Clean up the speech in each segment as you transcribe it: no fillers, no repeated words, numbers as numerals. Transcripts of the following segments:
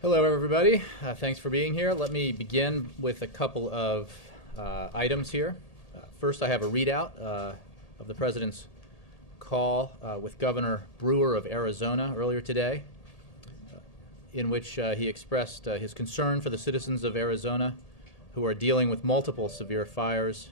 Hello, everybody. Thanks for being here. Let me begin with a couple of items here. First, I have a readout of the President's call with Governor Brewer of Arizona earlier today, in which he expressed his concern for the citizens of Arizona who are dealing with multiple severe fires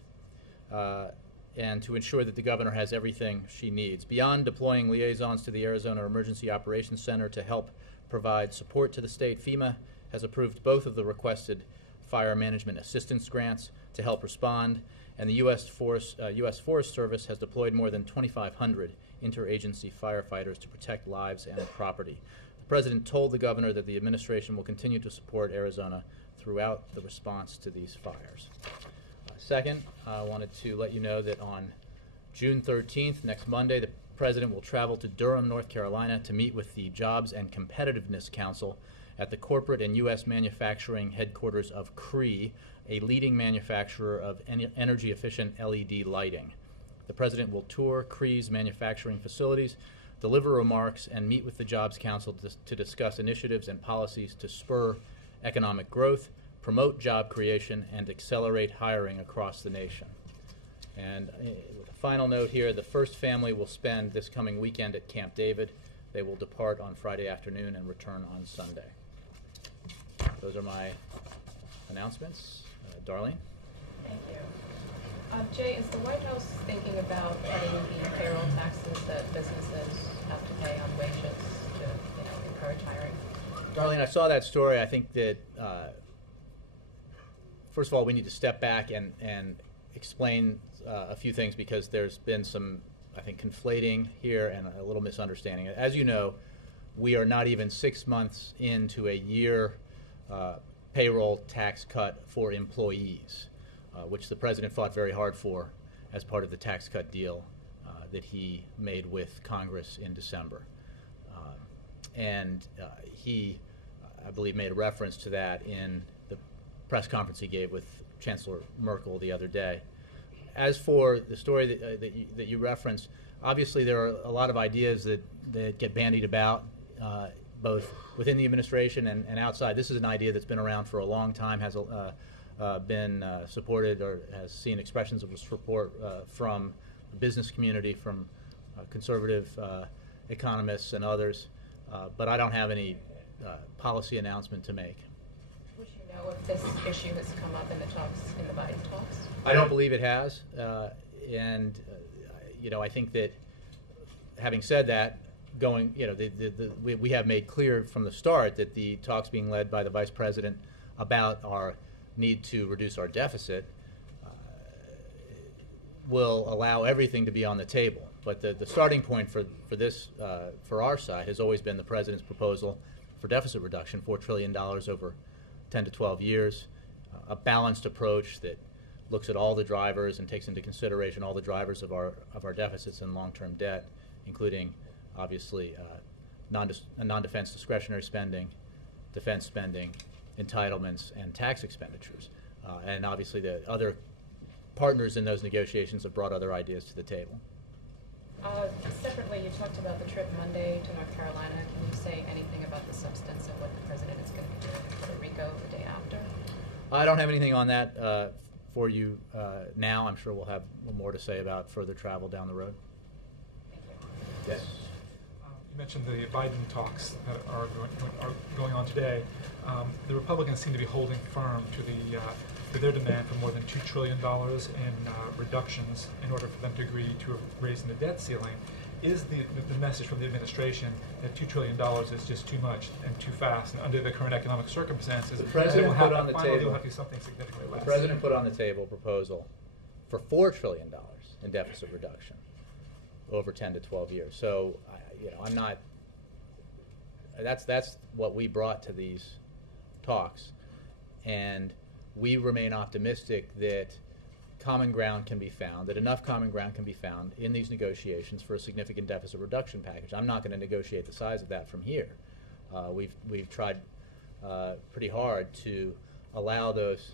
and to ensure that the governor has everything she needs. Beyond deploying liaisons to the Arizona Emergency Operations Center to help provide support to the state, FEMA has approved both of the requested fire management assistance grants to help respond, and the U.S. Forest Service has deployed more than 2,500 interagency firefighters to protect lives and property. The President told the governor that the administration will continue to support Arizona throughout the response to these fires. Second, I wanted to let you know that on June 13th, next Monday, the President will travel to Durham, North Carolina to meet with the Jobs and Competitiveness Council at the corporate and U.S. manufacturing headquarters of Cree, a leading manufacturer of energy-efficient LED lighting. The President will tour Cree's manufacturing facilities, deliver remarks, and meet with the Jobs Council to discuss initiatives and policies to spur economic growth, promote job creation, and accelerate hiring across the nation. And with a final note here, the first family will spend this coming weekend at Camp David. They will depart on Friday afternoon and return on Sunday. Those are my announcements. Darlene? Thank you. Jay, is the White House thinking about cutting the payroll taxes that businesses have to pay on wages to encourage hiring? Darlene, I saw that story. I think that, first of all, we need to step back and explain a few things, because there's been some, I think, conflating here and a little misunderstanding. As you know, we are not even 6 months into a year payroll tax cut for employees, which the President fought very hard for as part of the tax cut deal that he made with Congress in December. He, I believe, made a reference to that in the press conference he gave with Chancellor Merkel the other day. As for the story that you referenced, obviously there are a lot of ideas that get bandied about, both within the administration and outside. This is an idea that's been around for a long time, has been supported or has seen expressions of support from the business community, from conservative economists and others, but I don't have any policy announcement to make. Would you know if this issue has come up in the Biden talks? I don't believe it has, I think that, having said that, we have made clear from the start that the talks being led by the Vice President about our need to reduce our deficit will allow everything to be on the table. But the starting point for our side has always been the President's proposal for deficit reduction, $4 trillion over 10 to 12 years, a balanced approach that looks at all the drivers and takes into consideration all the drivers of our deficits and long-term debt, including obviously non-defense discretionary spending, defense spending, entitlements, and tax expenditures. And obviously the other partners in those negotiations have brought other ideas to the table. Separately, you talked about the trip Monday to North Carolina. Can you say anything about the substance of what the President is going to be doing in Puerto Rico the day after? I don't have anything on that for you now. I'm sure we'll have more to say about further travel down the road. Thank you. Yes. You mentioned the Biden talks that are going on today. The Republicans seem to be holding firm to their demand for more than $2 trillion in reductions in order for them to agree to raising the debt ceiling. Is the message from the administration that $2 trillion is just too much and too fast, and under the current economic circumstances, the President put on the table. Deal have to be something significantly less? The President put on the table a proposal for $4 trillion in deficit reduction over 10 to 12 years. So, I'm not. That's what we brought to these talks, and we remain optimistic that common ground can be found, that enough common ground can be found in these negotiations for a significant deficit reduction package. I'm not going to negotiate the size of that from here. We've tried pretty hard to allow those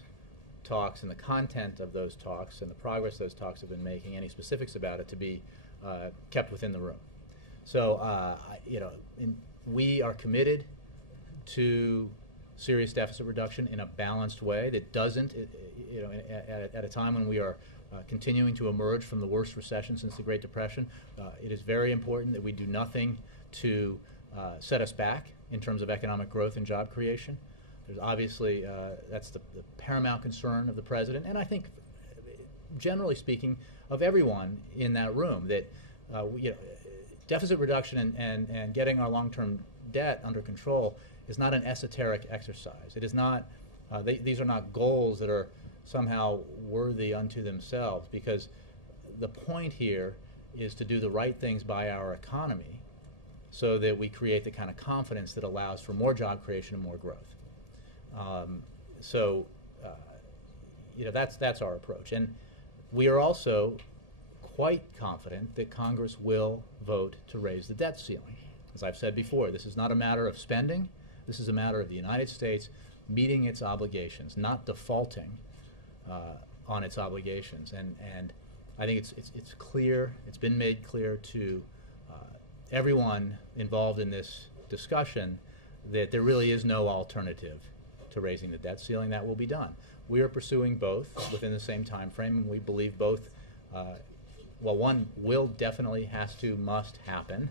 talks and the content of those talks and the progress those talks have been making, any specifics about it, to be kept within the room. So, we are committed to serious deficit reduction in a balanced way that doesn't, at a time when we are continuing to emerge from the worst recession since the Great Depression, it is very important that we do nothing to set us back in terms of economic growth and job creation. There's obviously, that's the paramount concern of the president, and I think, generally speaking, of everyone in that room, that deficit reduction and getting our long-term debt under control is not an esoteric exercise. It is not, these are not goals that are somehow worthy unto themselves, because the point here is to do the right things by our economy so that we create the kind of confidence that allows for more job creation and more growth. That's our approach. And we are also quite confident that Congress will vote to raise the debt ceiling. As I've said before, this is not a matter of spending. This is a matter of the United States meeting its obligations, not defaulting on its obligations. And I think it's clear, it's been made clear to everyone involved in this discussion that there really is no alternative to raising the debt ceiling. That will be done. We are pursuing both within the same time frame, and we believe both, one will definitely must happen,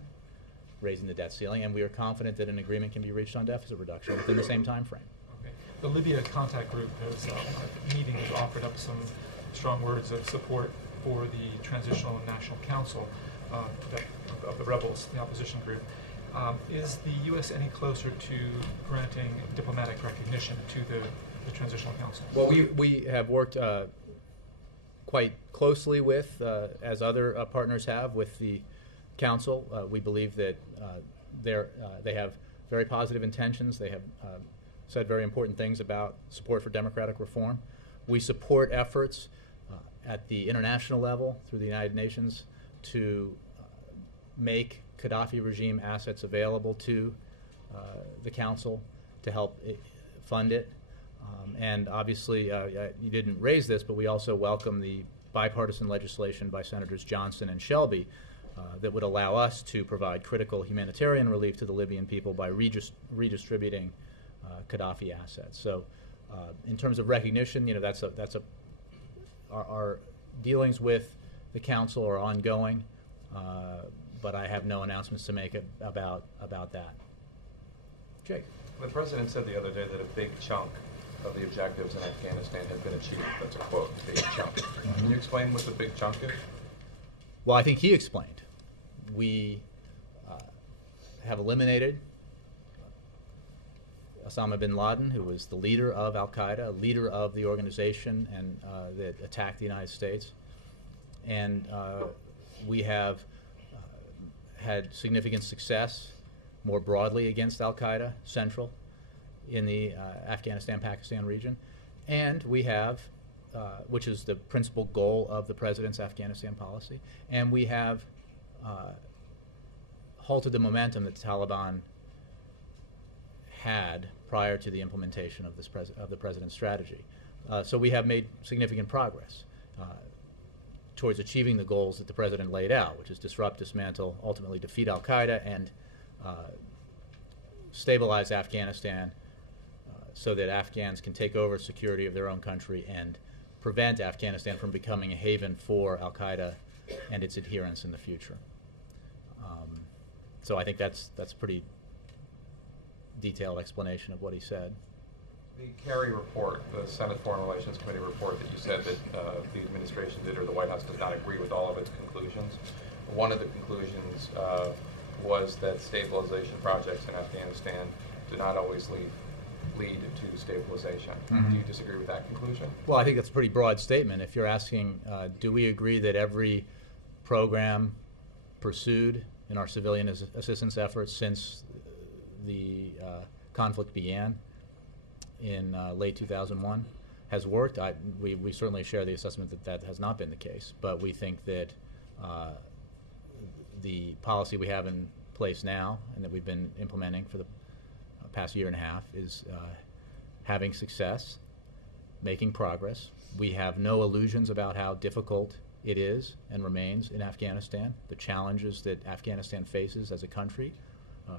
raising the debt ceiling, and we are confident that an agreement can be reached on deficit reduction within the same time frame. Okay. The Libya contact group has, at the meeting, has offered up some strong words of support for the Transitional National Council of the rebels, the opposition group. Is the U.S. any closer to granting diplomatic recognition to the Transitional Council? Well, we have worked quite closely with, as other partners have, with the Council. We believe that they have very positive intentions. They have said very important things about support for democratic reform. We support efforts at the international level through the United Nations to make Gaddafi regime assets available to the Council to help fund it. And obviously, you didn't raise this, but we also welcome the bipartisan legislation by Senators Johnson and Shelby that would allow us to provide critical humanitarian relief to the Libyan people by redistributing Gaddafi assets. So, in terms of recognition, our dealings with the Council are ongoing, but I have no announcements to make about that. Jake. The President said the other day that a big chunk of the objectives in Afghanistan had been achieved. That's a quote, big chunk. Can you explain what the big chunk is? Well, I think he explained. We have eliminated Osama bin Laden, who was the leader of al-Qaeda, leader of the organization and that attacked the United States. And we have had significant success more broadly against al-Qaeda Central in the Afghanistan-Pakistan region. And we have, which is the principal goal of the President's Afghanistan policy, and we have halted the momentum that the Taliban had prior to the implementation of the President's strategy. So we have made significant progress towards achieving the goals that the President laid out, which is disrupt, dismantle, ultimately defeat al-Qaeda, and stabilize Afghanistan so that Afghans can take over security of their own country and prevent Afghanistan from becoming a haven for al-Qaeda and its adherents in the future. So I think that's a pretty detailed explanation of what he said. The Kerry report, the Senate Foreign Relations Committee report that you said that the administration did, or the White House does not agree with all of its conclusions. One of the conclusions was that stabilization projects in Afghanistan do not always lead to stabilization. Mm-hmm. Do you disagree with that conclusion? Well, I think that's a pretty broad statement. If you're asking, do we agree that every program pursued in our civilian assistance efforts since the conflict began in late 2001 has worked? We certainly share the assessment that that has not been the case, but we think that the policy we have in place now and that we've been implementing for the past year and a half is having success, making progress. We have no illusions about how difficult it is and remains in Afghanistan. The challenges that Afghanistan faces as a country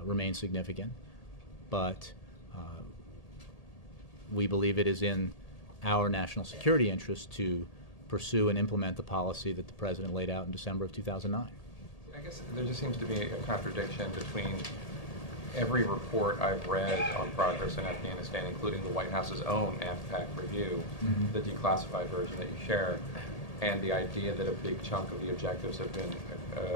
remain significant, but we believe it is in our national security interest to pursue and implement the policy that the President laid out in December of 2009. I guess there just seems to be a contradiction between every report I've read on progress in Afghanistan, including the White House's own AFPAC review, the declassified version that you share, and the idea that a big chunk of the objectives have been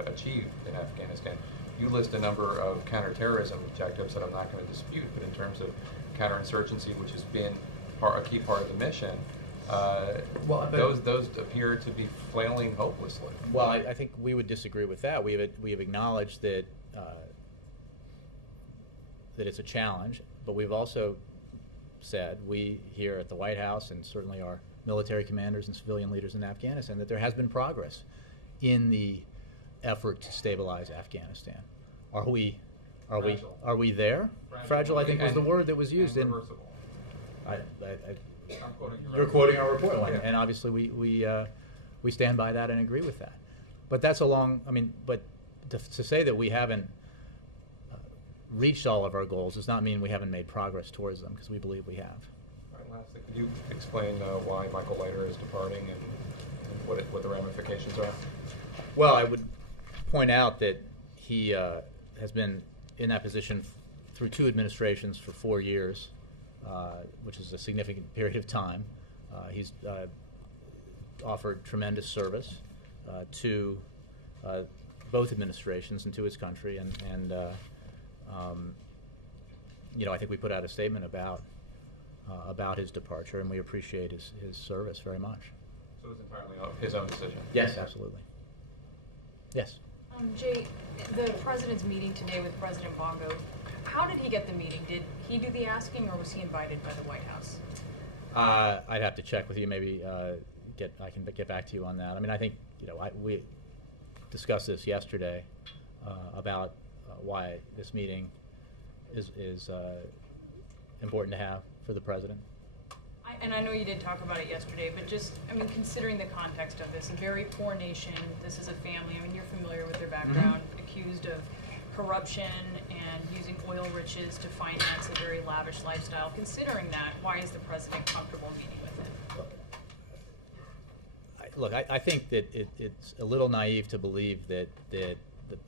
achieved in Afghanistan. You list a number of counterterrorism objectives that I'm not going to dispute, but in terms of counterinsurgency, which has been a key part of the mission, those appear to be flailing hopelessly. Well, I think we would disagree with that. We have acknowledged that that it's a challenge, but we've also said, we here at the White House and certainly our military commanders and civilian leaders in Afghanistan, that there has been progress in the effort to stabilize Afghanistan. Are we there? Fragile, I think, was the word that was used. And reversible. I'm quoting you're quoting our report, and obviously we stand by that and agree with that. But that's but to say that we haven't reached all of our goals does not mean we haven't made progress towards them, because we believe we have. All right, lastly, could you explain why Michael Leiter is departing and what the ramifications are? Well, I would point out that he has been in that position through 2 administrations for 4 years, which is a significant period of time. He's offered tremendous service to both administrations and to his country, and I think we put out a statement about his departure, and we appreciate his service very much. So it's entirely his own decision? Yes, absolutely. Yes. Jay, the President's meeting today with President Bongo, how did he get the meeting? Did he do the asking, or was he invited by the White House? I'd have to check with you. Maybe I can get back to you on that. I mean, I think we discussed this yesterday about why this meeting is important to have for the President. And I know you did talk about it yesterday, but just, considering the context of this, a very poor nation, this is a family, you're familiar with their background, accused of corruption and using oil riches to finance a very lavish lifestyle. Considering that, why is the President comfortable meeting with it? Look, I think that it's a little naive to believe that the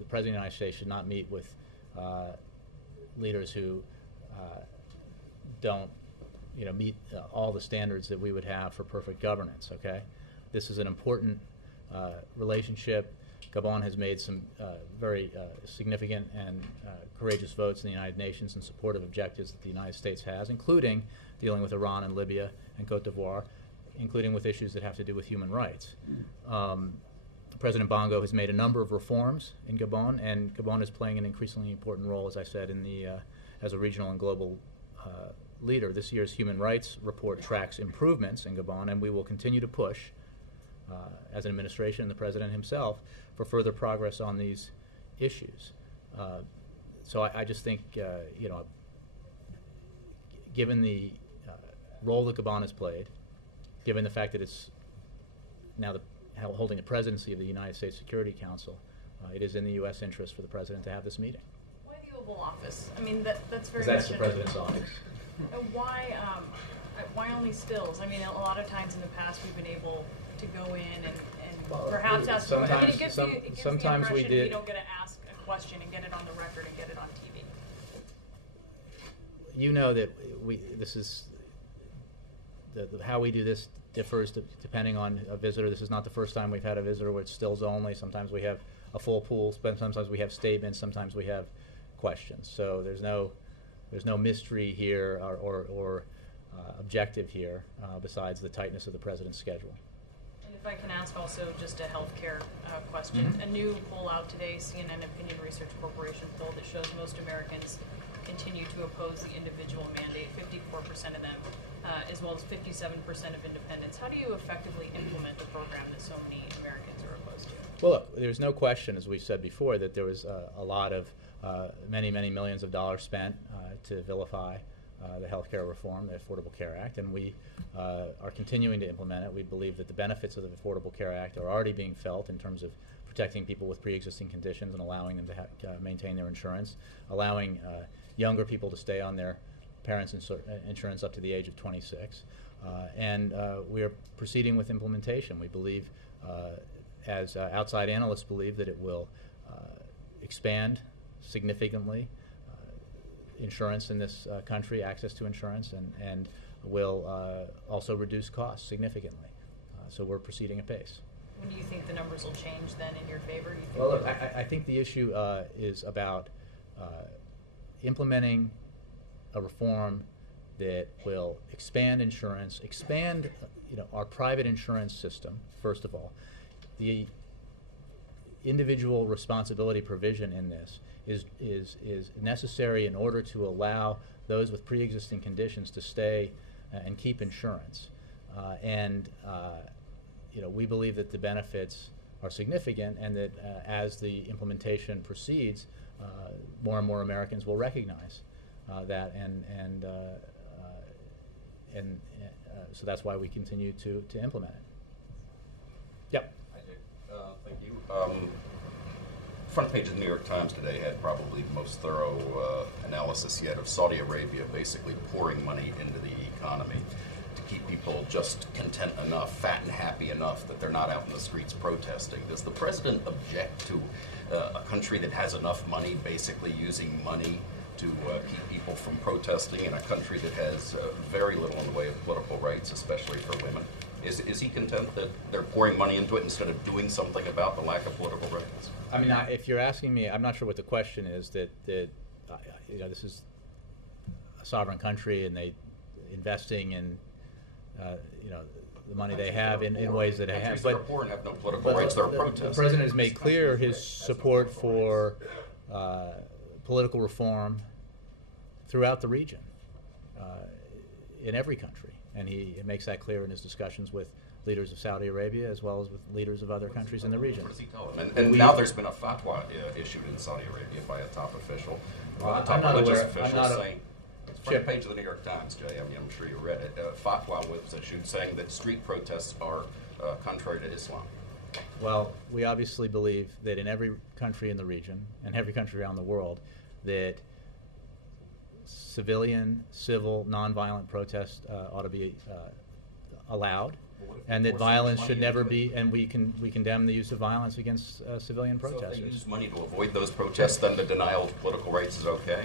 President of the United States should not meet with leaders who don't meet all the standards that we would have for perfect governance, okay? This is an important relationship. Gabon has made some very significant and courageous votes in the United Nations in support of objectives that the United States has, including dealing with Iran and Libya and Cote d'Ivoire, including with issues that have to do with human rights. President Bongo has made a number of reforms in Gabon, and Gabon is playing an increasingly important role, as I said, in as a regional and global leader. This year's Human Rights Report tracks improvements in Gabon, and we will continue to push, as an administration and the President himself, for further progress on these issues. So I just think, given the role that Gabon has played, given the fact that it's now holding the presidency of the United States Security Council, it is in the U.S. interest for the President to have this meeting. Why the Oval Office? That's very Because that's much the President's office. And why only stills? A lot of times in the past we've been able to go in and perhaps ask. It gives the impression you don't get to ask a question and get it on the record and get it on TV. You know that this is how we do this differs depending on a visitor. This is not the first time we've had a visitor where it's stills only. Sometimes we have a full pool. Sometimes we have statements. Sometimes we have questions. So there's no mystery here or objective here besides the tightness of the President's schedule. And if I can ask also just a healthcare question. A new poll out today, CNN Opinion Research Corporation poll, that shows most Americans continue to oppose the individual mandate, 54% of them, as well as 57% of independents. How do you effectively implement a program that so many Americans are opposed to? Well, look, there's no question, as we said before, that there was a lot of many millions of dollars spent to vilify the health care reform, the Affordable Care Act, and we are continuing to implement it. We believe that the benefits of the Affordable Care Act are already being felt in terms of protecting people with pre-existing conditions and allowing them to maintain their insurance, allowing younger people to stay on their parents' insurance up to the age of 26. And we are proceeding with implementation. We believe, as outside analysts believe, that it will expand significantly insurance in this country, access to insurance, and will also reduce costs significantly. So we're proceeding apace. When do you think the numbers will change then in your favor? Do you think Well, look, I think the issue is about implementing a reform that will expand insurance, expand our private insurance system, first of all. The individual responsibility provision in this is necessary in order to allow those with pre-existing conditions to stay and keep insurance. We believe that the benefits are significant, and that as the implementation proceeds, more and more Americans will recognize that, and so that's why we continue to implement it. Yep. Hi, Jay. Thank you. Front page of the New York Times today had probably the most thorough analysis yet of Saudi Arabia basically pouring money into the economy to keep people just content enough, fat and happy enough that they're not out in the streets protesting. Does the president object to a country that has enough money basically using money to keep people from protesting in a country that has very little in the way of political rights, especially for women? Is he content that they're pouring money into it instead of doing something about the lack of political rights? I mean, if you're asking me, I'm not sure what the question is. That this is a sovereign country, and they investing in the money they have in ways that they have. But are poor and have no political rights. They're protesting. The president has made clear his support for political reform throughout the region, in every country. And he makes that clear in his discussions with leaders of Saudi Arabia as well as with leaders of other countries in the region. What does he tell them? And now there's been a fatwa issued in Saudi Arabia by a top official, Well, a top I'm not religious aware- I'm official not a- saying, it's front page of the New York Times, Jay, I mean, I'm sure you read it. Fatwa was issued saying that street protests are contrary to Islam. Well, we obviously believe that in every country in the region and every country around the world, that civilian, civil, nonviolent protest ought to be allowed, and that violence should never be. And we condemn the use of violence against civilian protesters. So if they use money to avoid those protests, then the denial of political rights is okay?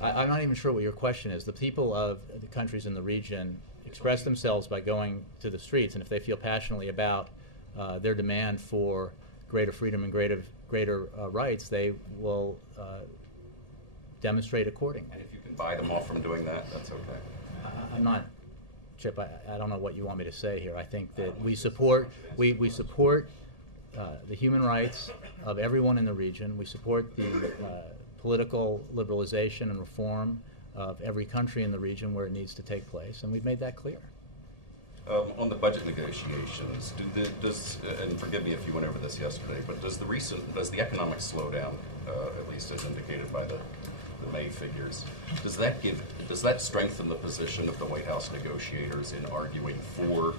I'm not even sure what your question is. The people of the countries in the region express themselves by going to the streets, and if they feel passionately about their demand for greater freedom and greater rights, they will demonstrate accordingly. And if you can buy them off from doing that, that's okay? I'm not, Chip. I don't know what you want me to say here. I think that we support the human rights of everyone in the region. We support the political liberalization and reform of every country in the region where it needs to take place, and we've made that clear. On the budget negotiations, and forgive me if you went over this yesterday, but does the economic slowdown, at least as indicated by the May figures, does that strengthen the position of the White House negotiators in arguing for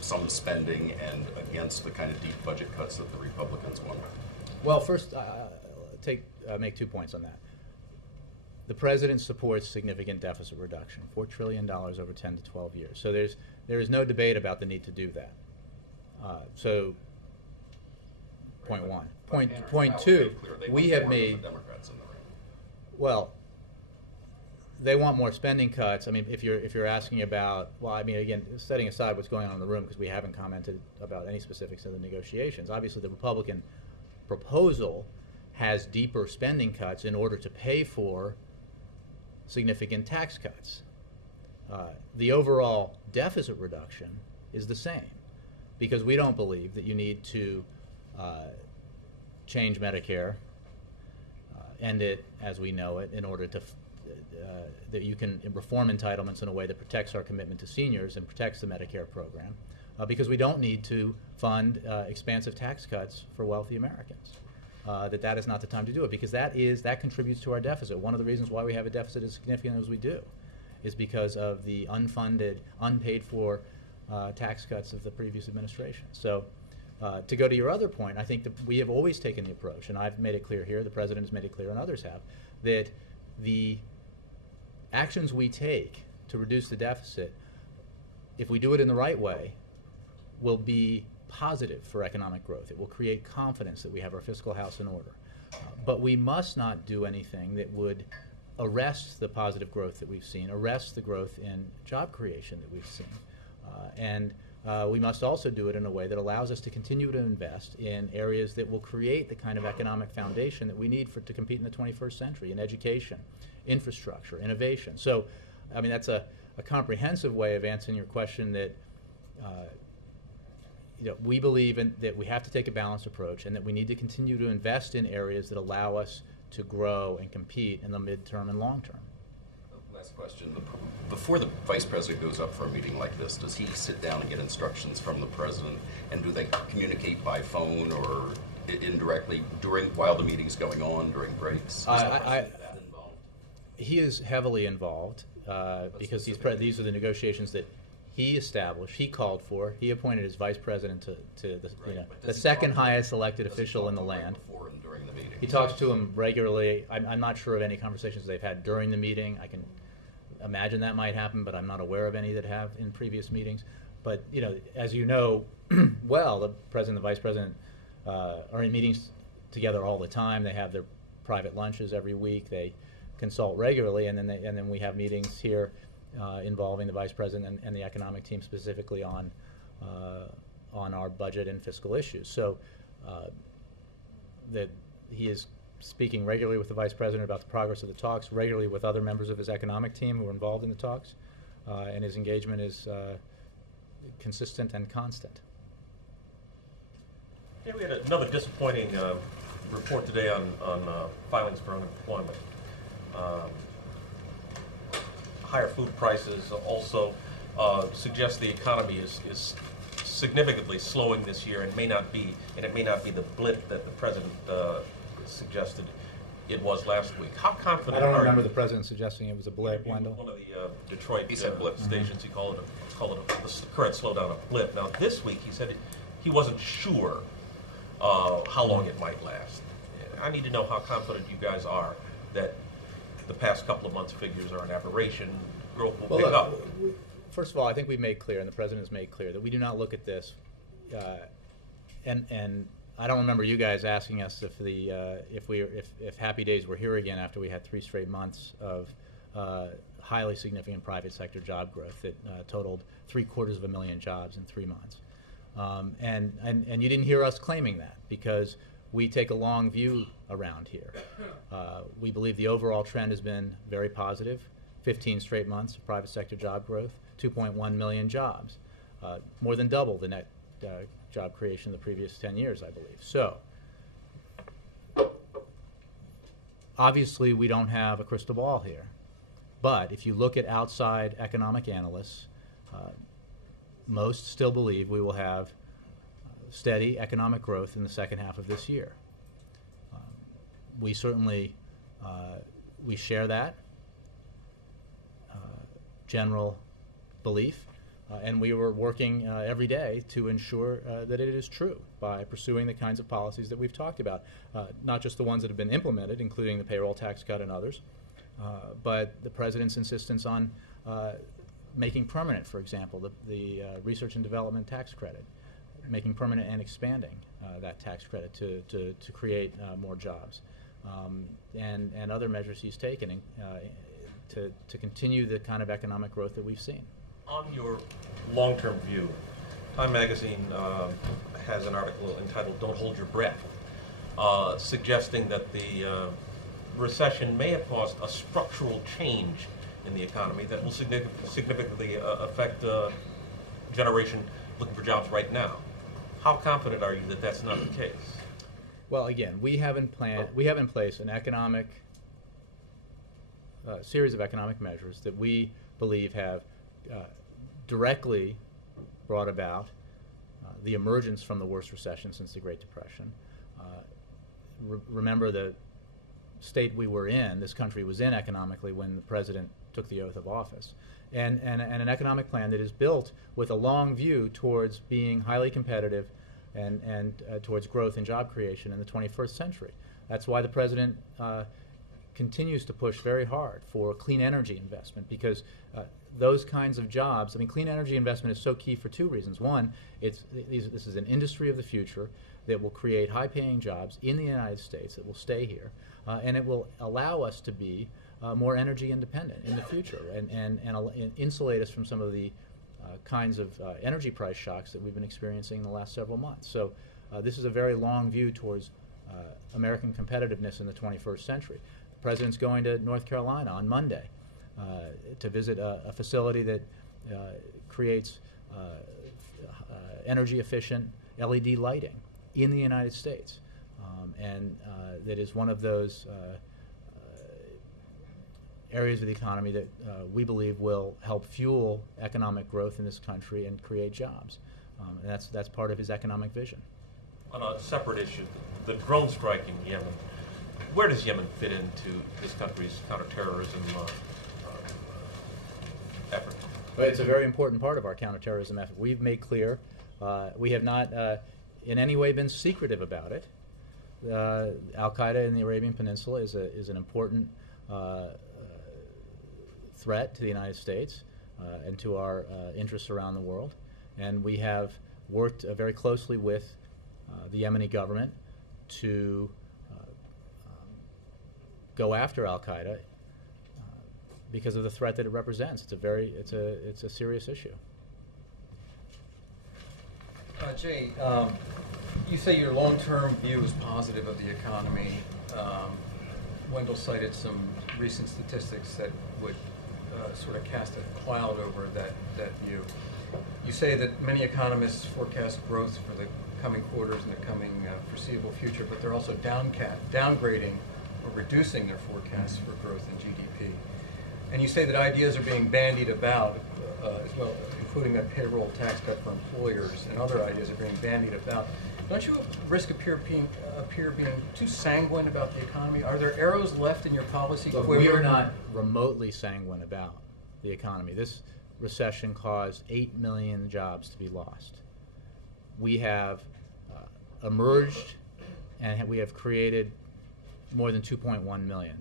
some spending and against the kind of deep budget cuts that the Republicans want? Well, first, make 2 points on that. The president supports significant deficit reduction, $4 trillion over 10 to 12 years. So there is no debate about the need to do that. So, point one. Point two, we have made. Well, they want more spending cuts. I mean, if you're asking about, well, I mean, again, setting aside what's going on in the room, because we haven't commented about any specifics of the negotiations. Obviously, the Republican proposal has deeper spending cuts in order to pay for significant tax cuts. The overall deficit reduction is the same, because we don't believe that you need to change Medicare, end it as we know it, in order to that you can reform entitlements in a way that protects our commitment to seniors and protects the Medicare program, because we don't need to fund expansive tax cuts for wealthy Americans. That is not the time to do it, because that contributes to our deficit. One of the reasons why we have a deficit as significant as we do is because of the unfunded, unpaid for tax cuts of the previous administration. So to go to your other point, I think that we have always taken the approach, and I've made it clear here, the president has made it clear, and others have, that the actions we take to reduce the deficit, if we do it in the right way, will be positive for economic growth. It will create confidence that we have our fiscal house in order. But we must not do anything that would arrest the positive growth that we've seen, arrest the growth in job creation that we've seen. And we must also do it in a way that allows us to continue to invest in areas that will create the kind of economic foundation that we need to compete in the 21st century, in education, infrastructure, innovation. So, I mean, that's a comprehensive way of answering your question that we believe that we have to take a balanced approach and that we need to continue to invest in areas that allow us to grow and compete in the midterm and long term. Last question. Before the Vice President goes up for a meeting like this, does he sit down and get instructions from the President? And do they communicate by phone or indirectly while the meeting's going on, during breaks? He is heavily involved because these are the negotiations that he established, he called for. He appointed his Vice President to the second highest elected official in the land. Before and during the meeting? He talks to him regularly. I'm not sure of any conversations they've had during the meeting. I can imagine that might happen, but I'm not aware of any that have in previous meetings. But as you know well, the President and the Vice President are in meetings together all the time. They have their private lunches every week. They consult regularly, and then we have meetings here involving the Vice President and the economic team specifically on our budget and fiscal issues. So that he is speaking regularly with the Vice President about the progress of the talks, regularly with other members of his economic team who are involved in the talks, and his engagement is consistent and constant. Yeah, we had another disappointing report today on filings for unemployment. Higher food prices also suggest the economy is significantly slowing this year, and it may not be the blip that the President suggested it was last week. How confident I don't are remember you? the President suggesting it was a blip, Wendell. One of the Detroit He said blip. stations, he called it the current slowdown a blip. Now this week he said he wasn't sure how long it might last. I need to know how confident you guys are that the past couple of months' figures are an aberration. Growth will pick up. First of all, I think we've made clear, and the President has made clear, that we do not look at this, and I don't remember you guys asking us if Happy Days were here again after we had 3 straight months of highly significant private sector job growth that totaled 750,000 jobs in 3 months, and you didn't hear us claiming that because we take a long view around here. We believe the overall trend has been very positive. 15 straight months of private sector job growth, 2.1 million jobs, more than double the net job creation of the previous 10 years, I believe. So, obviously we don't have a crystal ball here, but if you look at outside economic analysts, most still believe we will have steady economic growth in the second half of this year. We certainly we share that general belief, and we were working every day to ensure that it is true by pursuing the kinds of policies that we've talked about, not just the ones that have been implemented, including the payroll tax cut and others, but the President's insistence on making permanent, for example, the research and development tax credit, making permanent and expanding that tax credit to create more jobs, and other measures he's taken to continue the kind of economic growth that we've seen. On your long-term view, Time Magazine has an article entitled "Don't Hold Your Breath," suggesting that the recession may have caused a structural change in the economy that will significantly affect a generation looking for jobs right now. How confident are you that that's not the case? Well, again, we have in place an economic series of economic measures that we believe have directly brought about the emergence from the worst recession since the Great Depression. Remember the state we were in, this country was in economically when the President took the oath of office. And an economic plan that is built with a long view towards being highly competitive and towards growth and job creation in the 21st century. That's why the President continues to push very hard for clean energy investment, because those kinds of jobs, I mean, clean energy investment is so key for two reasons. One, this is an industry of the future that will create high-paying jobs in the United States that will stay here, and it will allow us to be more energy independent in the future, and insulate us from some of the kinds of energy price shocks that we've been experiencing in the last several months. So this is a very long view towards American competitiveness in the 21st century. The President's going to North Carolina on Monday to visit a facility that creates energy-efficient LED lighting in the United States, and that is one of those areas of the economy that we believe will help fuel economic growth in this country and create jobs. And that's part of his economic vision. On a separate issue, the drone strike in Yemen, where does Yemen fit into this country's counterterrorism effort? Well, it's a very important part of our counterterrorism effort. We've made clear, we have not in any way been secretive about it. Al-Qaeda in the Arabian Peninsula is an important threat to the United States and to our interests around the world. And we have worked very closely with the Yemeni government to go after Al-Qaeda because of the threat that it represents. It's a serious issue. Jay, you say your long-term view is positive of the economy. Wendell cited some recent statistics that would sort of cast a cloud over that view. You say that many economists forecast growth for the coming quarters and the coming foreseeable future, but they're also downgrading or reducing their forecasts for growth in GDP. And you say that ideas are being bandied about, as well, including that payroll tax cut for employers, and other ideas are being bandied about. Don't you risk appear being too sanguine about the economy? Are there arrows left in your policy? Look, we are not remotely sanguine about the economy. This recession caused 8 million jobs to be lost. We have emerged and we have created more than 2.1 million.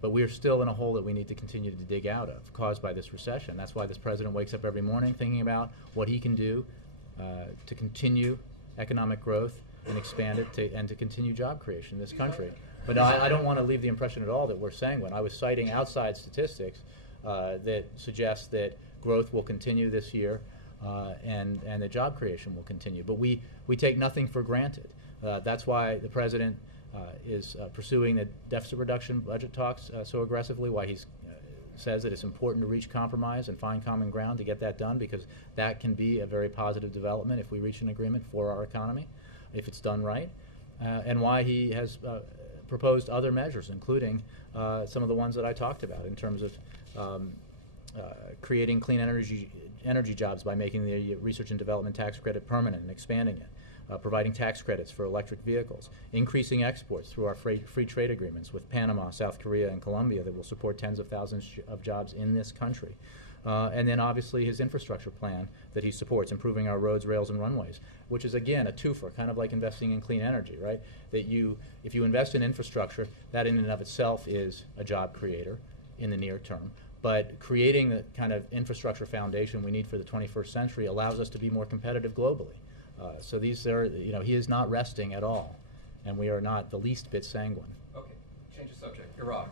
But we are still in a hole that we need to continue to dig out of, caused by this recession. That's why this president wakes up every morning thinking about what he can do to continue economic growth and expand it and to continue job creation in this country. But I don't want to leave the impression at all that we're sanguine. I was citing outside statistics that suggest that growth will continue this year and that job creation will continue. But we take nothing for granted. That's why the president is pursuing the deficit reduction budget talks so aggressively, why he says that it's important to reach compromise and find common ground to get that done, because that can be a very positive development if we reach an agreement for our economy, if it's done right, and why he has proposed other measures, including some of the ones that I talked about in terms of creating clean energy jobs by making the research and development tax credit permanent and expanding it. Providing tax credits for electric vehicles, increasing exports through our free trade agreements with Panama, South Korea, and Colombia that will support tens of thousands of jobs in this country. And then obviously his infrastructure plan that he supports, improving our roads, rails, and runways, which is again a twofer, kind of like investing in clean energy, right? That if you invest in infrastructure, that in and of itself is a job creator in the near term. But creating the kind of infrastructure foundation we need for the 21st century allows us to be more competitive globally. So these are, he is not resting at all, and we are not the least bit sanguine. Okay, change the subject. Iraq.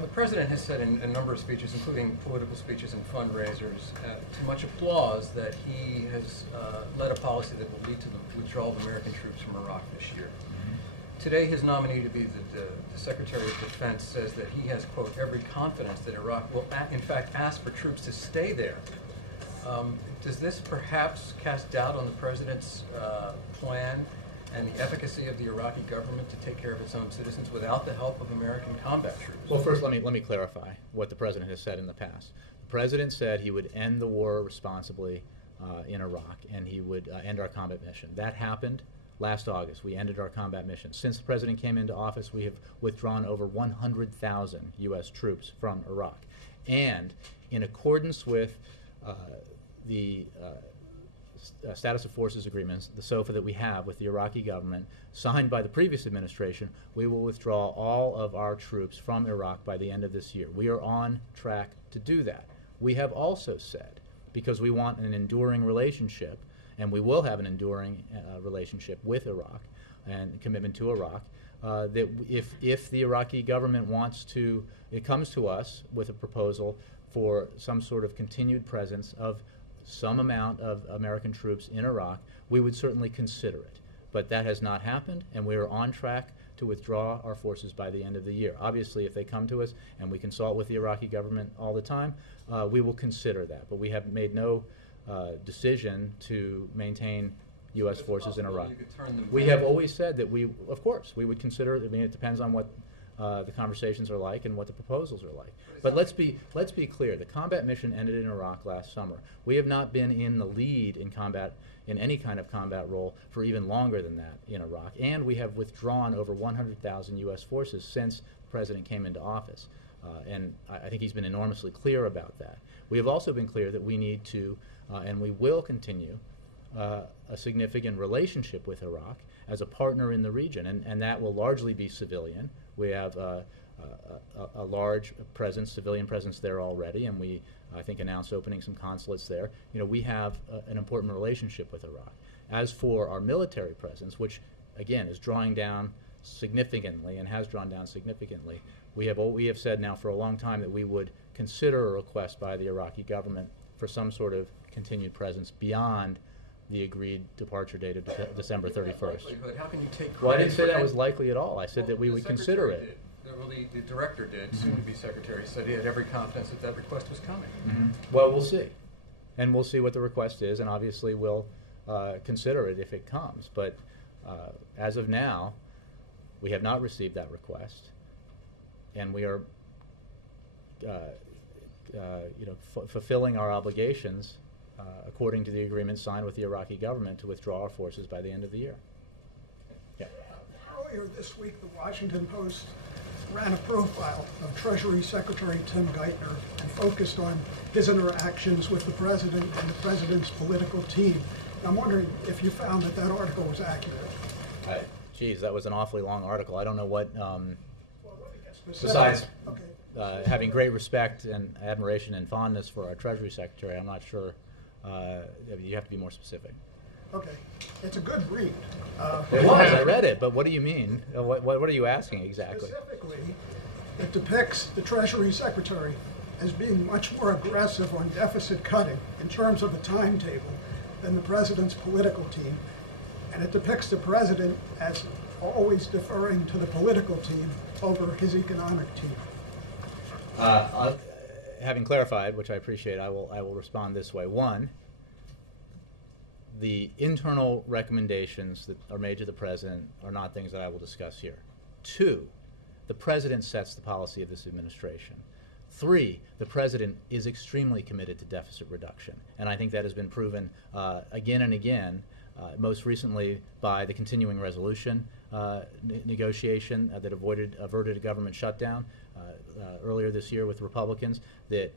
The president has said in a number of speeches, including political speeches and fundraisers, to much applause, that he has led a policy that will lead to the withdrawal of American troops from Iraq this year. Today, his nominee to be the Secretary of Defense says that he has, quote, every confidence that Iraq will, in fact, ask for troops to stay there. Does this perhaps cast doubt on the president's plan and the efficacy of the Iraqi government to take care of its own citizens without the help of American combat troops? Well, first, let me clarify what the president has said in the past. The president said he would end the war responsibly in Iraq, and he would end our combat mission. That happened last August. We ended our combat mission. Since the president came into office, we have withdrawn over 100,000 U.S. troops from Iraq. And in accordance with the status of forces agreements, the SOFA that we have with the Iraqi government, signed by the previous administration, we will withdraw all of our troops from Iraq by the end of this year. We are on track to do that. We have also said, because we want an enduring relationship, and we will have an enduring relationship with Iraq and commitment to Iraq, that if the Iraqi government it comes to us with a proposal for some sort of continued presence of some amount of American troops in Iraq, we would certainly consider it. But that has not happened, and we are on track to withdraw our forces by the end of the year. Obviously, if they come to us, and we consult with the Iraqi government all the time, we will consider that. But we have made no decision to maintain U.S. forces in Iraq. We have always said that of course, we would consider it. I mean, it depends on what the conversations are like and what the proposals are like. But let's be clear. The combat mission ended in Iraq last summer. We have not been in the lead in any kind of combat role for even longer than that in Iraq. And we have withdrawn over 100,000 U.S. forces since the president came into office. And I think he's been enormously clear about that. We have also been clear that we need to, and we will continue, a significant relationship with Iraq as a partner in the region, and that will largely be civilian. We have a large presence, civilian presence there already, and we, I think, announced opening some consulates there. You know, we have an important relationship with Iraq. As for our military presence, which again is drawing down significantly and has drawn down significantly, we have said now for a long time that we would consider a request by the Iraqi government for some sort of continued presence beyond the agreed departure date of December 31st. How can you take credit? Well, I didn't say that was likely at all. I said that we would consider it. Well, the director did, soon-to-be secretary, said he had every confidence that that request was coming. Well, we'll see. And we'll see what the request is, and obviously we'll consider it if it comes. But as of now, we have not received that request, and we are fulfilling our obligations according to the agreement signed with the Iraqi government to withdraw our forces by the end of the year. Yeah. Earlier this week, the Washington Post ran a profile of Treasury Secretary Tim Geithner and focused on his interactions with the president and the president's political team. I'm wondering if you found that that article was accurate. Geez, that was an awfully long article. I don't know what, Besides having great respect and admiration and fondness for our Treasury Secretary, I'm not sure. You have to be more specific. Okay, it's a good read. It was. I read it, but what do you mean? What are you asking exactly? Specifically, it depicts the Treasury Secretary as being much more aggressive on deficit cutting in terms of the timetable than the president's political team, and it depicts the president as always deferring to the political team over his economic team. Having clarified, which I appreciate, I will respond this way. One, the internal recommendations that are made to the president are not things that I will discuss here. Two, the president sets the policy of this administration. Three, the president is extremely committed to deficit reduction, and I think that has been proven again and again, most recently by the continuing resolution negotiation that averted a government shutdown earlier this year with Republicans that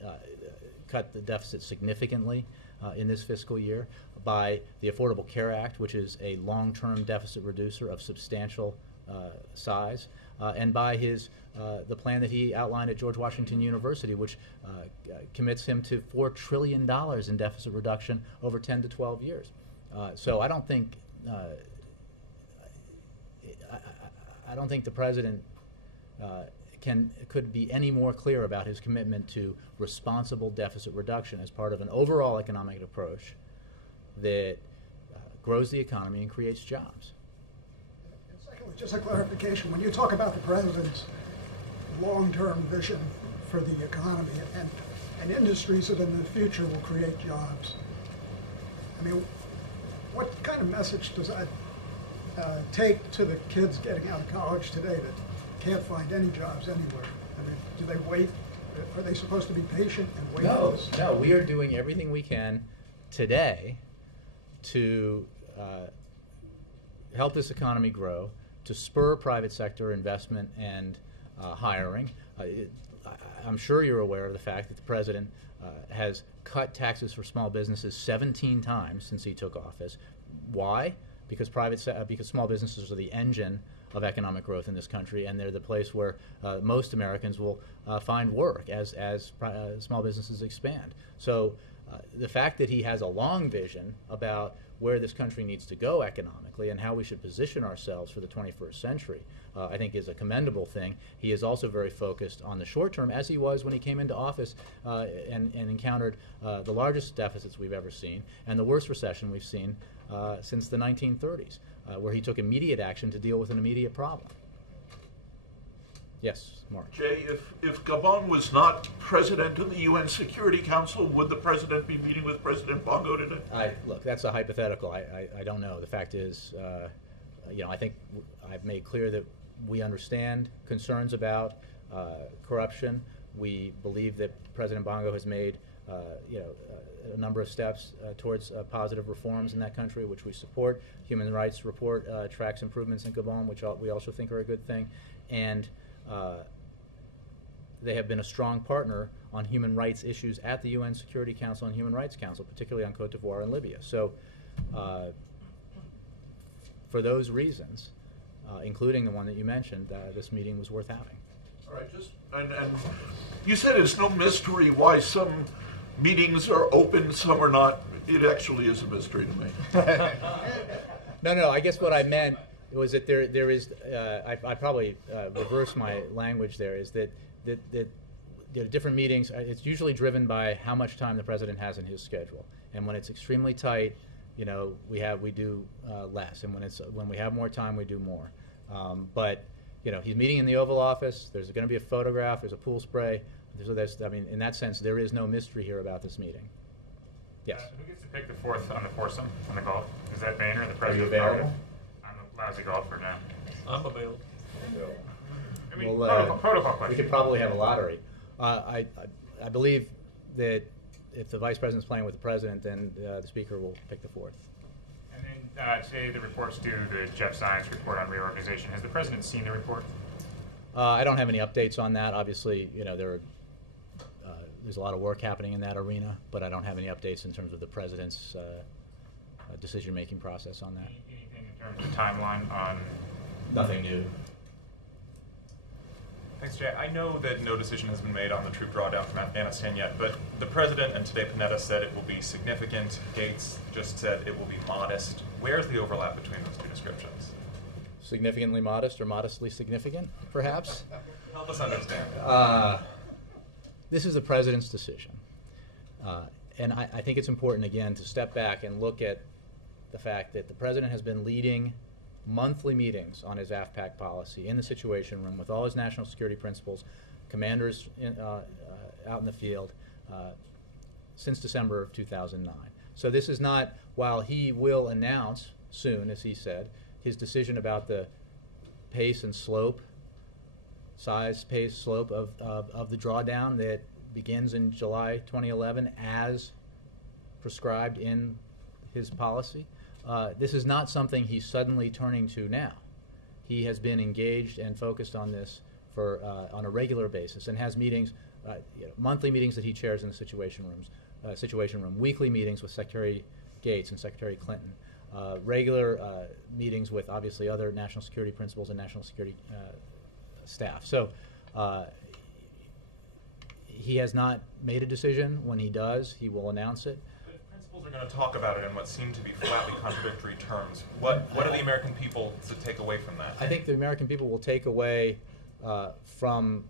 cut the deficit significantly in this fiscal year, by the Affordable Care Act, which is a long-term deficit reducer of substantial size, and by the plan that he outlined at George Washington University, which commits him to $4 trillion in deficit reduction over 10 to 12 years. So I don't think the president could be any more clear about his commitment to responsible deficit reduction as part of an overall economic approach that grows the economy and creates jobs. And secondly, just a clarification, when you talk about the president's long-term vision for the economy and industries that in the future will create jobs, I mean, what kind of message does that take to the kids getting out of college today that can't find any jobs anywhere? I mean, do they wait? Are they supposed to be patient and wait for this? No, we are doing everything we can today to help this economy grow, to spur private sector investment and hiring. I'm sure you're aware of the fact that the president has cut taxes for small businesses 17 times since he took office. Why? Because because small businesses are the engine of economic growth in this country, and they're the place where most Americans will find work as small businesses expand. So the fact that he has a long vision about where this country needs to go economically and how we should position ourselves for the 21st century, I think is a commendable thing. He is also very focused on the short term, as he was when he came into office and encountered the largest deficits we've ever seen and the worst recession we've seen since the 1930s, where he took immediate action to deal with an immediate problem. Yes, Mark. Jay, if Gabon was not president of the UN Security Council, would the president be meeting with President Bongo today? Look, that's a hypothetical. I don't know. The fact is, I think I've made clear that we understand concerns about corruption. We believe that President Bongo has made, a number of steps towards positive reforms in that country, which we support. Human Rights Report tracks improvements in Gabon, which we also think are a good thing. And they have been a strong partner on human rights issues at the UN Security Council and Human Rights Council, particularly on Cote d'Ivoire and Libya. So for those reasons, including the one that you mentioned, this meeting was worth having. All right, and you said it's no mystery why some meetings are open, some are not. It actually is a mystery to me. No, I guess what I meant was that there is, I probably reversed my language there, is that different meetings, it's usually driven by how much time the president has in his schedule. And when it's extremely tight, we do less. And when we have more time, we do more. But he's meeting in the Oval Office. There's going to be a photograph. There's a pool spray. So in that sense, there is no mystery here about this meeting. Yes. Who gets to pick the fourth on the foursome on the golf? Is that Boehner, the Are president? you available? I'm a lousy golfer now. I'm available. I mean, Well, protocol we question. could probably have a lottery. I believe that if the vice president's playing with the president, then the speaker will pick the fourth. And then today the report's due, the Jeff Zients report on reorganization. Has the president seen the report? I don't have any updates on that. Obviously, there's a lot of work happening in that arena, but I don't have any updates in terms of the president's decision-making process on that. Anything in terms of the timeline on? Nothing new. Thanks, Jay. I know that no decision has been made on the troop drawdown from Afghanistan yet, but the president and today Panetta said it will be significant. Gates just said it will be modest. Where's the overlap between those two descriptions? Significantly modest or modestly significant, perhaps? Help us understand. This is the president's decision. And I think it's important, again, to step back and look at the fact that the president has been leading monthly meetings on his AFPAC policy in the Situation Room with all his national security principals, commanders out in the field since December of 2009. So this is not, while he will announce soon, as he said, his decision about the pace and slope, size, pace, slope of the drawdown that begins in July 2011 as prescribed in his policy. This is not something he's suddenly turning to now. He has been engaged and focused on this for on a regular basis and has meetings, monthly meetings that he chairs in the Situation Room, weekly meetings with Secretary Gates and Secretary Clinton, regular meetings with obviously other national security principals and national security staff. So he has not made a decision. When he does, he will announce it. Principals are going to talk about it in what seem to be flatly contradictory terms. What are the American people to take away from that? I think the American people will take away from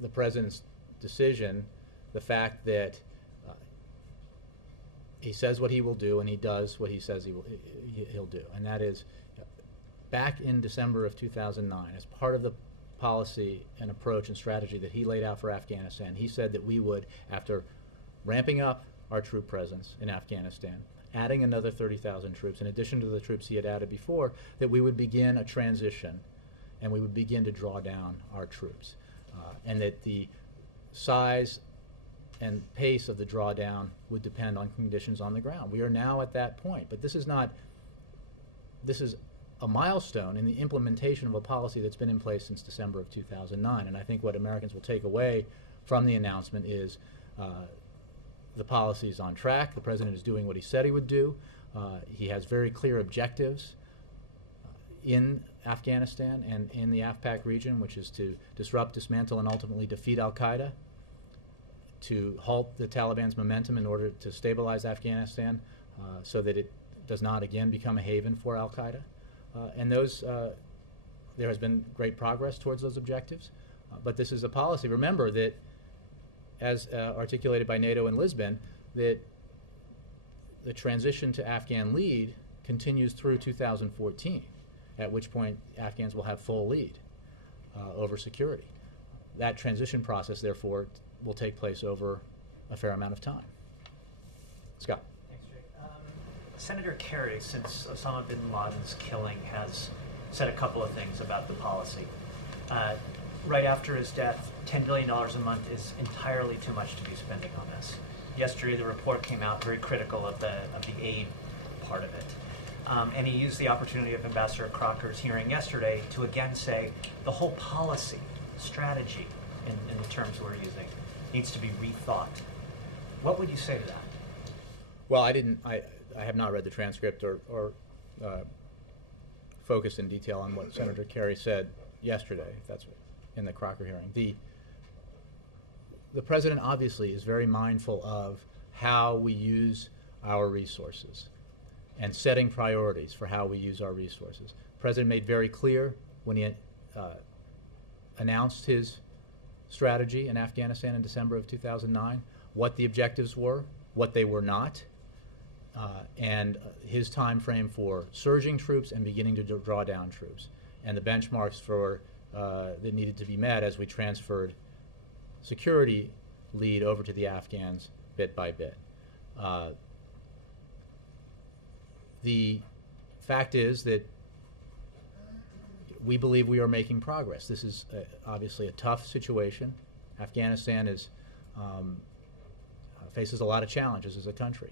the president's decision the fact that he says what he will do and he does what he says he'll do. And that is, back in December of 2009, as part of the policy and approach and strategy that he laid out for Afghanistan, he said that we would, after ramping up our troop presence in Afghanistan, adding another 30,000 troops, in addition to the troops he had added before, that we would begin a transition and we would begin to draw down our troops. And that the size and pace of the drawdown would depend on conditions on the ground. We are now at that point, but this is a milestone in the implementation of a policy that's been in place since December of 2009. And I think what Americans will take away from the announcement is the policy is on track. The President is doing what he said he would do. He has very clear objectives in Afghanistan and in the AfPak region, which is to disrupt, dismantle, and ultimately defeat al-Qaeda, to halt the Taliban's momentum in order to stabilize Afghanistan so that it does not again become a haven for al-Qaeda. And there has been great progress towards those objectives. But this is a policy. Remember that, as articulated by NATO in Lisbon, that the transition to Afghan lead continues through 2014, at which point Afghans will have full lead over security. That transition process, therefore, will take place over a fair amount of time. Scott. Thanks, Jay. Senator Kerry, since Osama bin Laden's killing, has said a couple of things about the policy. Right after his death, $10 billion a month is entirely too much to be spending on this. Yesterday, the report came out very critical of the aid part of it. And he used the opportunity of Ambassador Crocker's hearing yesterday to again say the whole policy, strategy, in the terms we're using, needs to be rethought. What would you say to that? Well, I have not read the transcript or focused in detail on what Senator Kerry said yesterday, if that's what, in the Crocker hearing. The President obviously is very mindful of how we use our resources and setting priorities for how we use our resources. The President made very clear when he announced his strategy in Afghanistan in December of 2009 what the objectives were, what they were not, and his time frame for surging troops and beginning to draw down troops, and the benchmarks for that needed to be met as we transferred security lead over to the Afghans bit by bit. The fact is that we believe we are making progress. This is obviously a tough situation. Afghanistan is faces a lot of challenges as a country.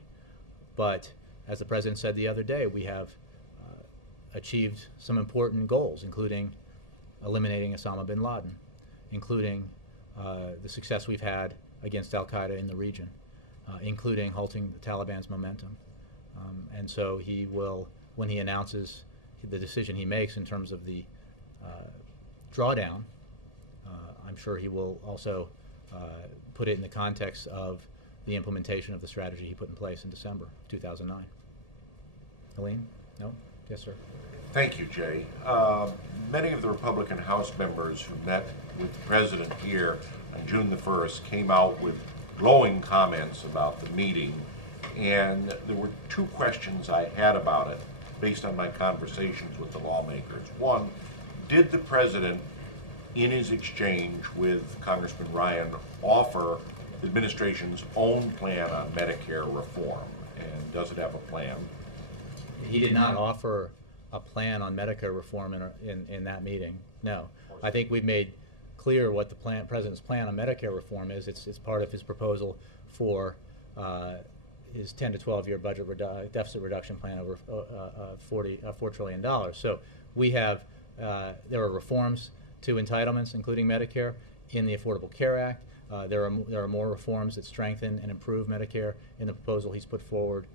But as the President said the other day, we have achieved some important goals, including eliminating Osama bin Laden, including the success we've had against al-Qaeda in the region, including halting the Taliban's momentum. And so he will, when he announces the decision he makes in terms of the drawdown, I'm sure he will also put it in the context of the implementation of the strategy he put in place in December 2009. Helene? No? Yes, sir. Thank you, Jay. Many of the Republican House members who met with the President here on June the 1st came out with glowing comments about the meeting, and there were two questions I had about it based on my conversations with the lawmakers. One, did the President, in his exchange with Congressman Ryan, offer the administration's own plan on Medicare reform, and does it have a plan? He did not offer a plan on Medicare reform in that meeting, no. I think we've made clear what the President's plan on Medicare reform is. It's part of his proposal for his 10 to 12 year budget deficit reduction plan over $4 trillion. So we have, there are reforms to entitlements, including Medicare, in the Affordable Care Act. There are more reforms that strengthen and improve Medicare in the proposal he's put forward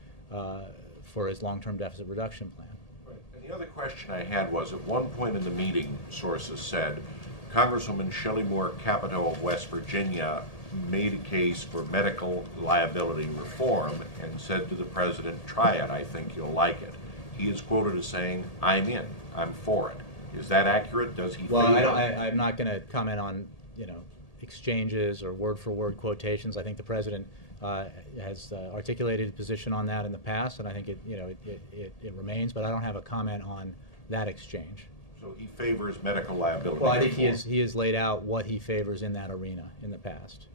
for his long-term deficit reduction plan. Right. And the other question I had was, at one point in the meeting, sources said, Congresswoman Shelley Moore Capito of West Virginia made a case for medical liability reform and said to the President, try it, I think you'll like it. He is quoted as saying, I'm in, I'm for it. Is that accurate? Does he Well, favor I'm not going to comment on, exchanges or word-for-word quotations. I think the President has articulated a position on that in the past, and I think it remains, but I don't have a comment on that exchange. So he favors medical liability Well, I think reform. he has laid out what he favors in that arena in the past.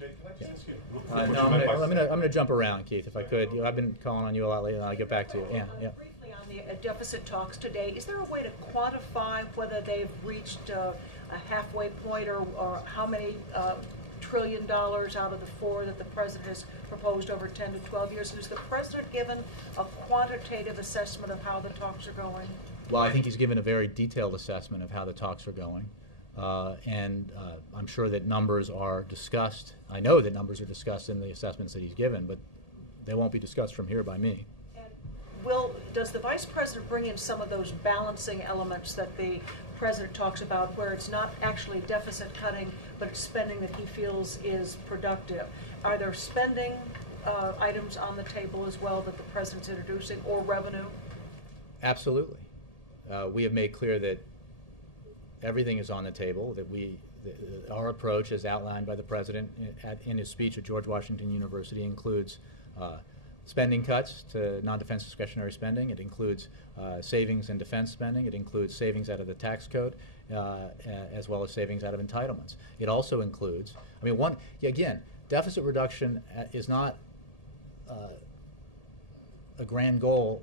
Jay, can I just ask you real quick No, what you I'm meant by going to jump around, Keith, if I could. I've been calling on you a lot lately, and I'll get back to you. Yeah. Briefly on the deficit talks today, is there a way to quantify whether they've reached a halfway point or how many $1 trillion out of the $4 that the President has proposed over 10 to 12 years? Has the President given a quantitative assessment of how the talks are going? Well, I think he's given a very detailed assessment of how the talks are going. and I'm sure that numbers are discussed. I know that numbers are discussed in the assessments that he's given, but they won't be discussed from here by me. Does the Vice President bring in some of those balancing elements that the President talks about, where it's not actually deficit cutting, but it's spending that he feels is productive? Are there spending items on the table as well that the President's introducing, or revenue? Absolutely. We have made clear that everything is on the table, that our approach, as outlined by the President in his speech at George Washington University, includes spending cuts to non-defense discretionary spending. It includes savings in defense spending. It includes savings out of the tax code, as well as savings out of entitlements. It also includes, again, deficit reduction is not a grand goal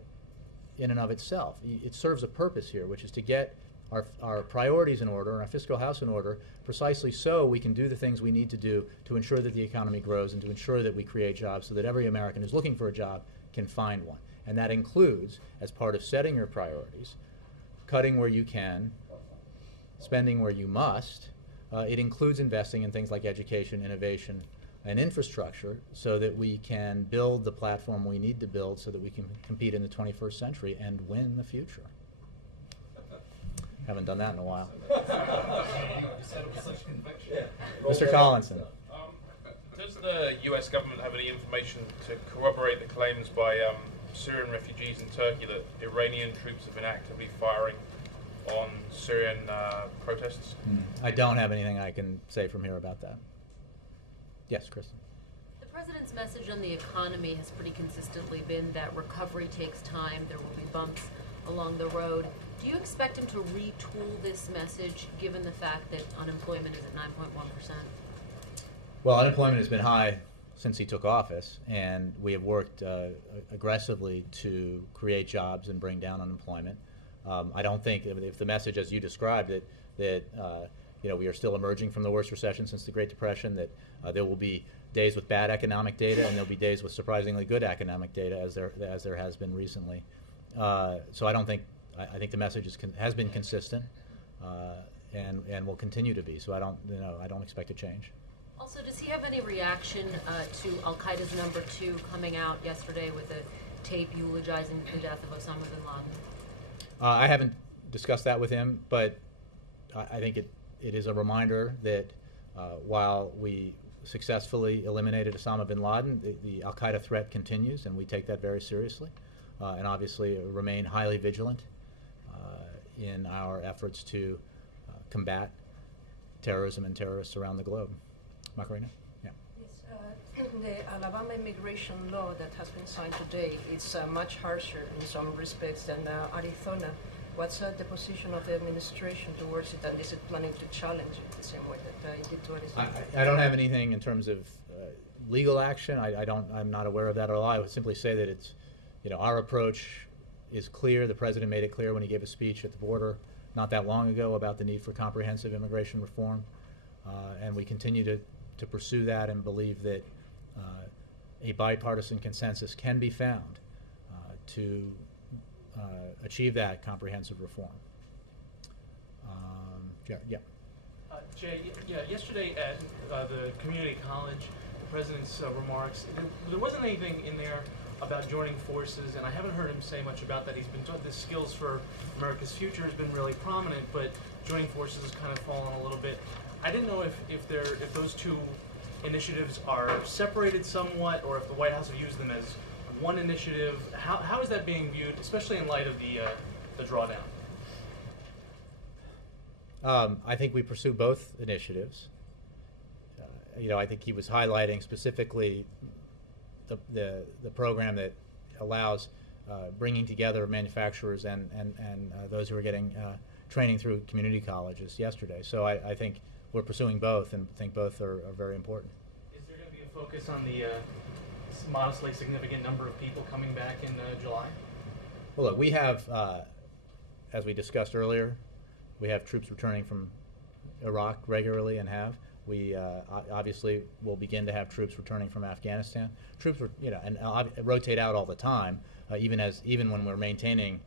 in and of itself. It serves a purpose here, which is to get our priorities in order and our fiscal house in order, precisely so we can do the things we need to do to ensure that the economy grows and to ensure that we create jobs so that every American who's looking for a job can find one. And that includes, as part of setting your priorities, cutting where you can, spending where you must. It includes investing in things like education, innovation, and infrastructure so that we can build the platform we need to build so that we can compete in the 21st century and win the future. Haven't done that in a while. Mr. Collinson. Does the US government have any information to corroborate the claims by Syrian refugees in Turkey that Iranian troops have been actively firing on Syrian protests? I don't have anything I can say from here about that. Yes, Kristen. The President's message on the economy has pretty consistently been that recovery takes time, there will be bumps along the road. Do you expect him to retool this message given the fact that unemployment is at 9.1%? Well, unemployment has been high since he took office, and we have worked aggressively to create jobs and bring down unemployment. I don't think if the message, as you described it, that we are still emerging from the worst recession since the Great Depression, that there will be days with bad economic data and there'll be days with surprisingly good economic data, as there has been recently. So I think the message has been consistent and will continue to be. So I don't expect a change. Also, does he have any reaction to Al Qaeda's #2 coming out yesterday with a tape eulogizing the death of Osama bin Laden? I haven't discussed that with him, but I think it is a reminder that while we successfully eliminated Osama bin Laden, the Al Qaeda threat continues, and we take that very seriously, and obviously remain highly vigilant in our efforts to combat terrorism and terrorists around the globe. Macarena? Yeah. Yes, the Alabama immigration law that has been signed today is much harsher in some respects than Arizona. What's the position of the administration towards it, and is it planning to challenge it the same way that it did to Arizona? I don't have anything in terms of legal action. I'm not aware of that at all. I would simply say that it's, our approach is clear. The President made it clear when he gave a speech at the border not that long ago about the need for comprehensive immigration reform, and we continue to pursue that and believe that a bipartisan consensus can be found to achieve that comprehensive reform. Yeah. Jay, yesterday at the community college, the President's remarks, there wasn't anything in there about joining forces, and I haven't heard him say much about that. He's been the skills for America's future has been really prominent, but joining forces has kind of fallen a little bit. I didn't know if those two initiatives are separated somewhat, or if the White House will use them as one initiative. How is that being viewed, especially in light of the drawdown? I think we pursue both initiatives. I think he was highlighting specifically the program that allows bringing together manufacturers and those who are getting training through community colleges yesterday. So I think we're pursuing both and think both are very important. Is there going to be a focus on the modestly significant number of people coming back in July? Well, look, we have, as we discussed earlier, we have troops returning from Iraq regularly and have. We obviously will begin to have troops returning from Afghanistan. Troops, rotate out all the time, even when we're maintaining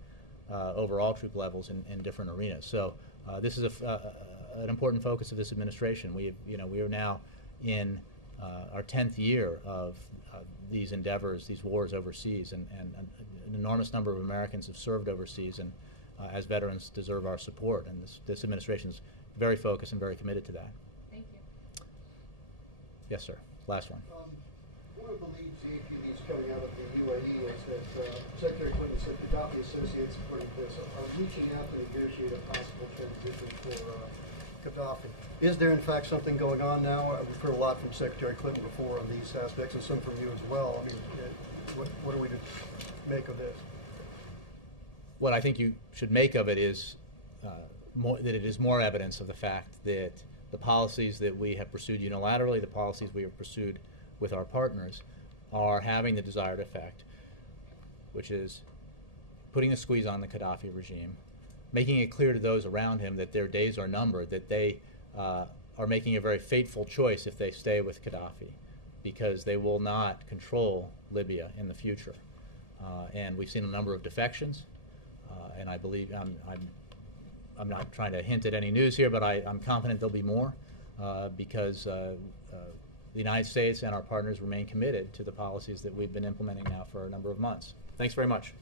overall troop levels in different arenas. So this is a an important focus of this administration. We are now in our 10th year of these endeavors, these wars overseas, and an enormous number of Americans have served overseas, and as veterans deserve our support. And this administration is very focused and very committed to that. Thank you. Yes, sir. Last one. One of the lead CAPDs coming out of the UAE is that Secretary Clinton said Gaddafi associates supporting this are reaching out to negotiate a possible transition for Gaddafi. Is there in fact something going on now? We've heard a lot from Secretary Clinton before on these aspects, and some from you as well. I mean, what are we to make of this? What I think you should make of it is that it is more evidence of the fact that the policies that we have pursued unilaterally, the policies we have pursued with our partners, are having the desired effect, which is putting a squeeze on the Gaddafi regime, making it clear to those around him that their days are numbered, that they are making a very fateful choice if they stay with Gaddafi, because they will not control Libya in the future. And we've seen a number of defections, and I believe, I'm not trying to hint at any news here, but I'm confident there'll be more, because the United States and our partners remain committed to the policies that we've been implementing now for a number of months. Thanks very much.